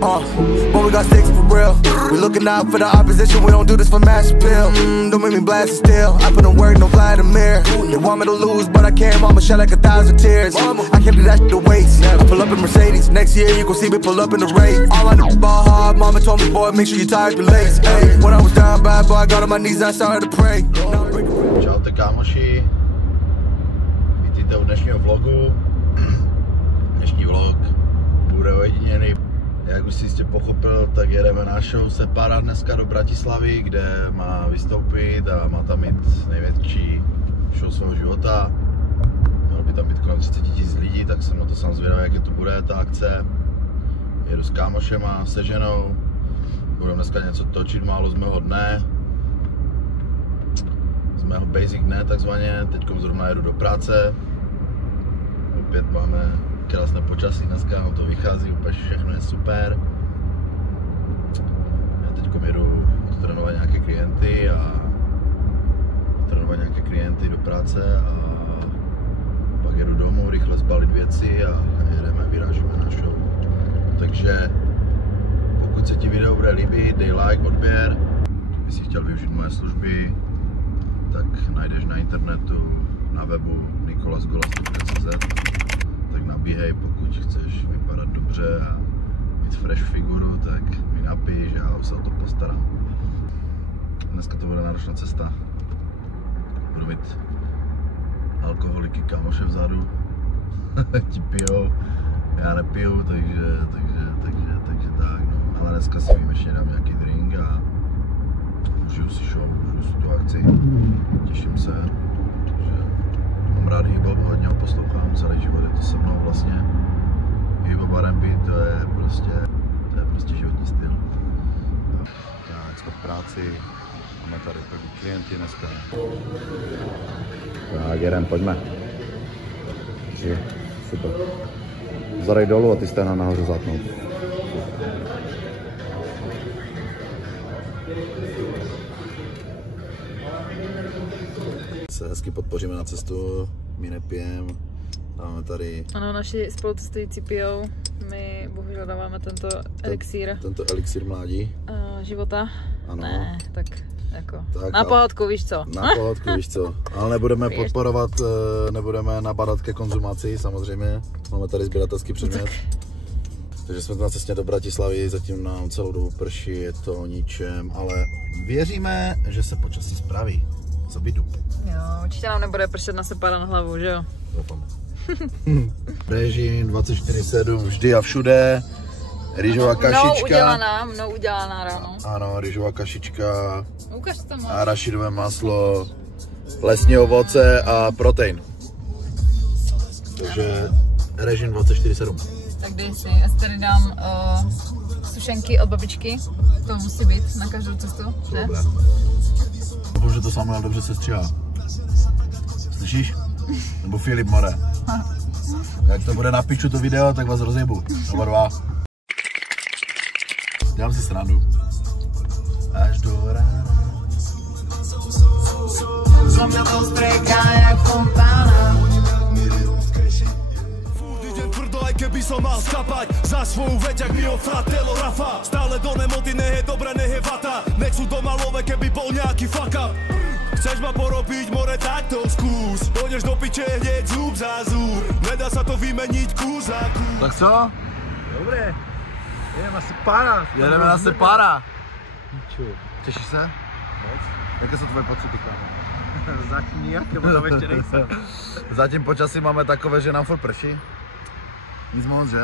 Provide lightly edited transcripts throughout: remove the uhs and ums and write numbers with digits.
But we got sticks for real. We looking out for the opposition, we don't do this for mass appeal. Don't make me blast it still. I put in work, no Vladimir. They want me to lose, but I can't. Mama shed like 1,000 tears. I can't do that shit to waste. I pull up in Mercedes. Next year you gon' see me pull up in the race. All I know ball hard. Mama told me, boy, make sure you tie up your legs. Hey, when I was down bad, boy, I got on my knees and I started to pray. Čaute kámoši, vítejte u dnešního vlogu. Dnešní vlog bude ojediněný. Jak už si jistě pochopil, tak jedeme na show Separa dneska do Bratislavy, kde má vystoupit a má tam mít největší show svého života. Mělo by tam být kolem 30 000 lidí, tak jsem na to sám zvědavý, jak to bude ta akce. Jedu s kámošema, se ženou. Budeme dneska něco točit málo z mého dne. Z mého basic dne takzvaně. Teďkom zrovna jedu do práce. Opět máme krásné počasí dneska, no to vychází, úplně všechno je super. Já teďkom jedu trénovat nějaké klienty do práce a pak jedu domů, rychle zbalit věci a jedeme, vyrážíme na show. Takže pokud se ti video bude líbit, dej like, odběr. Kdyby si chtěl využít moje služby, tak najdeš na internetu, na webu nikolasgolas.cz. Tak nabíhej, pokud chceš vypadat dobře a mít fresh figuru, tak mi napiš, já se o to postarám. Dneska to bude náročná cesta. Budu mít alkoholiky kámoše vzadu, ti pijou, já nepiju, takže tak, no. Ale dneska si výjimečně dám nějaký drink a užiju si show, užiju si tu akci, těším se, takže mám rád hip-hop, hodně ho poslouchám, celý život je to se mnou vlastně. Hip-hop R&B, to je prostě životní styl. Já dneska v práci, máme tady první klienty dneska. Tak jedem, pojďme. Super. Zadej dolů a ty stejna nahoře zatnout. Se hezky podpoříme na cestu, my nepijem, dáváme tady... Ano, naši spolucestující pijou, my bohužel dáváme tento elixír. Tento elixír mládí. Života. Ano. Ne, tak jako tak, na pohádku, víš co. Na pohádku, víš co. Ale nebudeme podporovat, nebudeme nabadat ke konzumaci, samozřejmě. Máme tady sběratelský předmět. Takže jsme na cestě do Bratislavy, zatím nám celou dobu prší, je to o ničem, ale věříme, že se počasí spraví. Co by dup. Jo, určitě nám nebude pršet na Separa na hlavu, že jo? Doufám. Režim 24/7 vždy a všude. Rýžová kašička. Mnou udělaná ráno. Ano, rýžová kašička. Ukaž to tam. Arašidové maslo, lesní ovoce a protein. Takže režim 24/7. Tak dej si, já si tady dám sušenky od babičky. To musí být na každou cestu, že? Doufám, že to Samuel dobře sestříhá. Slyšíš? Nebo Filip More. Jak to bude na piču to video, tak vás rozjebu. Oba dva. Dělám si srandu. Až do rána. Keby som mal skapať za svoju veď, jak mio fratello Rafa. Stále do nemoty, nehe dobré, nehe vata. Nech sú doma love, keby bol nejaký fuck up. Chceš ma porobiť, more, tak to skús. Pôjdeš do piče hneď zub za zub. Nedá sa to vymeniť kus za kus. Tak co? Dobré. Jedeme na Separa. Jedeme na Separa. Těšíš se? Moc. Jaké jsou tvoje pocity, kámo? Zatím nijaké, bo tam ještě nejsem. Zatím počasí máme takové, že nám furt prší. Nic moc, že?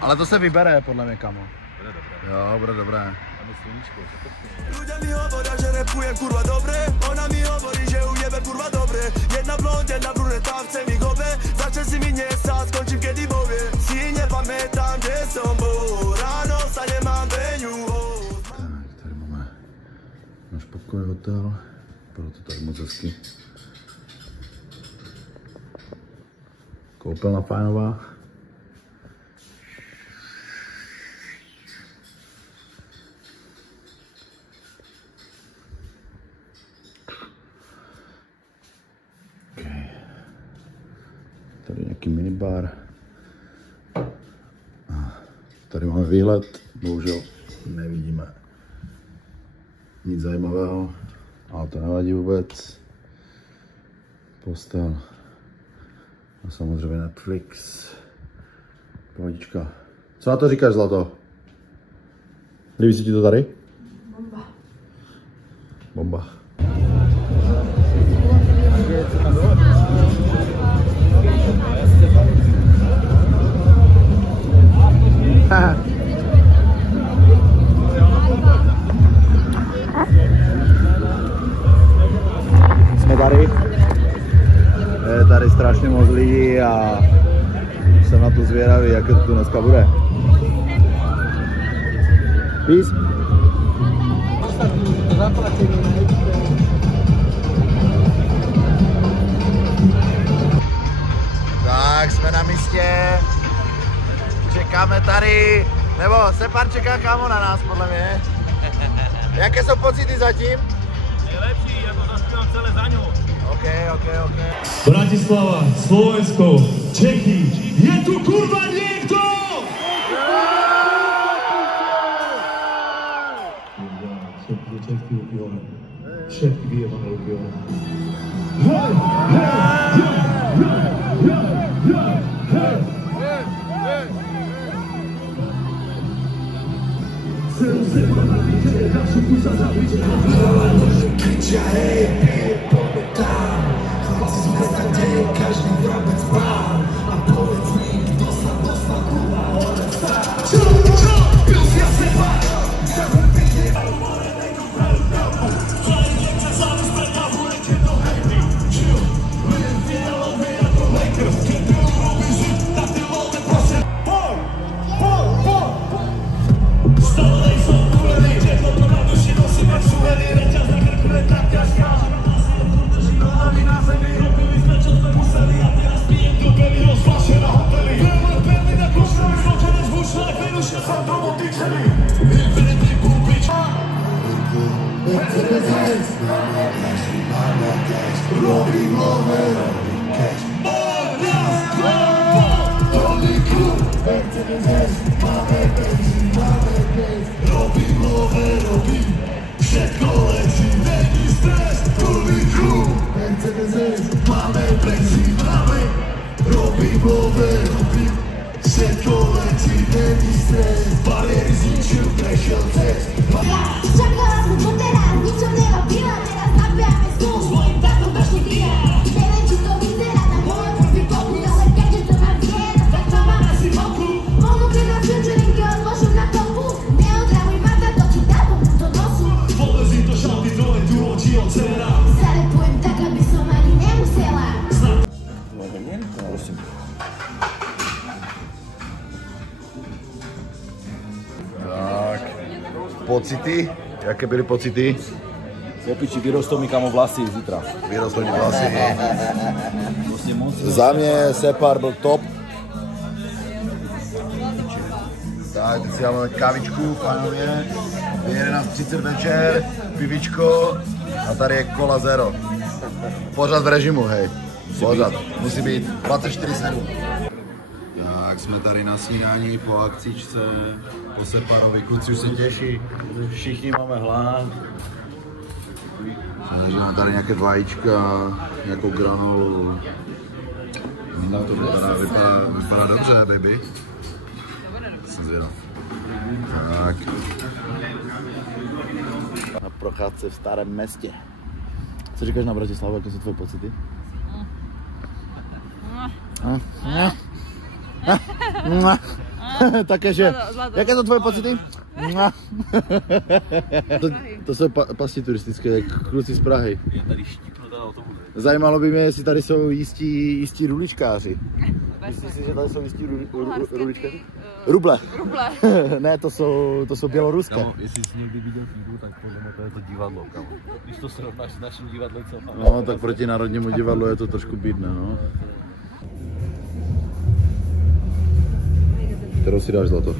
Ale to se vybere, podle mě, kamo. Bude dobré. Jo, bude dobré. Máme sluníčko, že to Ľudia mi hovoria, že repujem kurva dobre. Ona mi hovorí, že ujebe kurva dobre. Jedna blond, jedna bruneta, chcem ich obe. Začne si mi nesať, skončím kedy bovie. Si nepamätám, kde som bol. Ráno sa nemám veňu. Tak, tady máme náš pokoj, hotel. Bylo to tady moc hezky. Koupelna fajnová. Okay. Tady nějaký minibar. Tady máme výhled, bohužel nevidíme nic zajímavého, ale to nevadí vůbec. Postel a samozřejmě Netflix. Pohodička. Co na to říkáš, Zlato? Líbí se ti to tady? Bomba. Bomba. Jsme tady. Je tady strašně moc lidí a jsem na to zvědavý, jak to tu dneska bude. Peace. Tak, jsme na místě. Čekáme tady. Nebo Separ čeká kámo na nás, podle mě. Jaké jsou pocity zatím? Nejlepší, ja to zaspívam celé za ňou. OK. Bratislava, Slovensko, Čechy, je tu kurva niekto? Všetky vyjebané lupione. Pocity? Jaké byly pocity? Opiči, vyrostou mi kamo vlasy zítra. Vyrostly mi vlasy. Za mě Separ byl top. Tak, teď si dáme kávičku, pánově. Je 11:30 večer, pivičko a tady je Cola Zero. Pořád v režimu, hej. Pořád. Musí být 24/7. Tak, jsme tady na snídání po akcičce, po Separovi, kluci už se těší, všichni máme hlad. Takže máme tady nějaké vajíčka, nějakou granolu. To vypadá dobře, baby. Jsem zvědav. Tak. Na procházce v starém městě. Co říkáš na Bratislavu, jaké jsou tvoje pocity? Takže, jaké jsou tvoje pocity? To jsou pasti turistické, jak kluci z Prahy. Je tady štípnutá autobus. Zajímalo by mě, jestli tady jsou jistí ruličkáři. Myslíš si, že tady jsou jistí ruličkáři? Ruble. Ne, to jsou běloruské. Kamo, jestli jsi někdy viděl Fídu, tak podle mě to je to divadlo, kamo. Když to srovnáš s naším divadlem, co tam. No, tak proti Národnímu divadlu je to trošku bídné, no. Kterou si dáš, Zlato?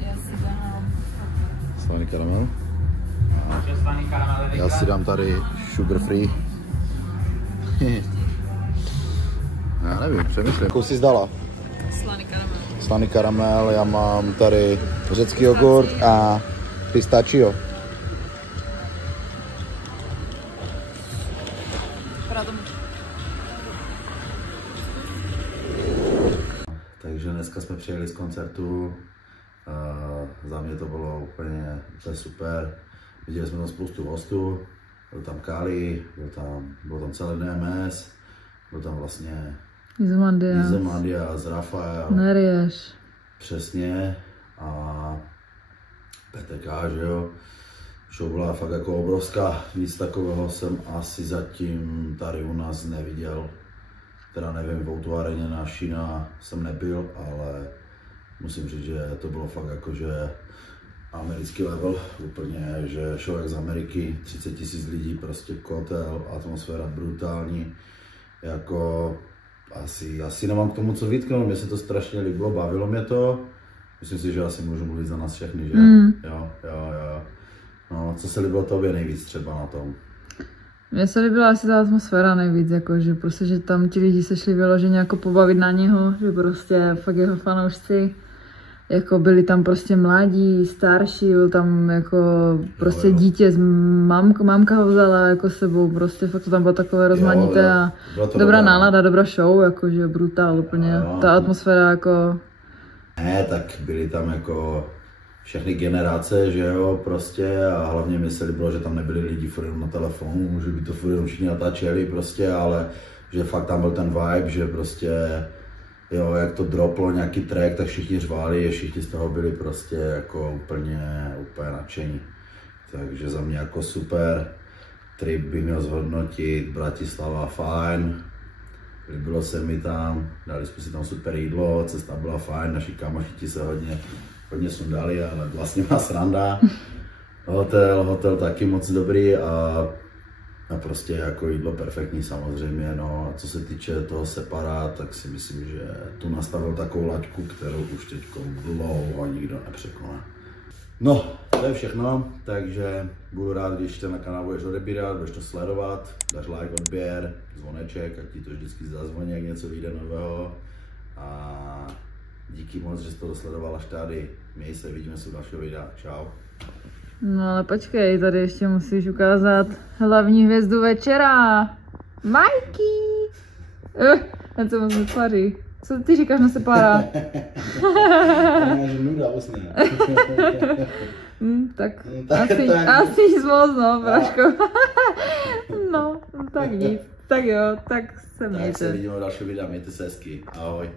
Já si dám Slaný karamel. Já si dám tady sugar free. Já nevím, přemýšlím. Jakou jsi zdala? slaný karamel. slaný karamel, já mám tady řecký jogurt a pistachio. Takže dneska jsme přijeli z koncertu, za mě to bylo úplně super. Viděli jsme tam spoustu hostů, byl tam Kali, byl tam celý DMS, byl tam vlastně Izomandias, Rafael, Nerieš. Přesně, a PTK, že jo. Show byla fakt jako obrovská, nic takového jsem asi zatím tady u nás neviděl. Teda nevím, v O2 Areně na Šína jsem nebyl, ale musím říct, že to bylo fakt jako, že americký level, úplně, že show jak z Ameriky, 30 000 lidí, prostě kotel, atmosféra brutální, jako asi nemám k tomu co vytknout, mně se to strašně líbilo, bavilo mě to, myslím si, že asi můžu mluvit za nás všechny, že? Jo. No, co se líbilo tobě nejvíc třeba na tom? Mně se líbila asi ta atmosféra nejvíc, jako, že prostě, že tam ti lidi se šli vyloženě jako pobavit na něho, že prostě fakt jeho fanoušci, jako byli tam prostě mladí, starší, byl tam jako prostě dítě z mamka ho vzala jako sebou, prostě fakt to tam bylo takové rozmanité a dobrá nálada, dobrá show, jakože brutál úplně, ta atmosféra jako... Ne, tak byli tam jako všechny generace, že jo, prostě, a hlavně mi se líbilo, že tam nebyli lidi furt na telefonu, že by to furt všichni natáčeli prostě, ale že fakt tam byl ten vibe, že prostě, jo, jak to droplo nějaký track, tak všichni řvali, všichni z toho byli prostě jako úplně nadšení. Takže za mě jako super, trip bych měl zhodnotit, Bratislava fajn, líbilo se mi tam, dali jsme si tam super jídlo, cesta byla fajn, naši kamoši se hodně sundali, ale vlastně má sranda. Hotel taky moc dobrý a prostě jako jídlo perfektní samozřejmě, no a co se týče toho separát, tak si myslím, že tu nastavil takovou laťku, kterou už teď dlouho nikdo nepřekoná. No, to je všechno, takže budu rád, když te na kanál budeš odebírat, budeš to sledovat, dáš like, odběr, zvoneček, ať ti to vždycky zazvoní, jak něco vyjde nového. A díky moc, že jsi to dosledoval až tady. Měj se, vidíme se u dalšího videa. Čau. No ale počkej, tady ještě musíš ukázat hlavní hvězdu večera. Majky! Ten se moc netvaří. Co ty říkáš na separa? Že nuda vlastně. Tak asi nic moc, no, Braško. No, tak nic. Tak jo, tak se mějte. Tak se vidíme u dalšího videa, mějte se hezky. Ahoj.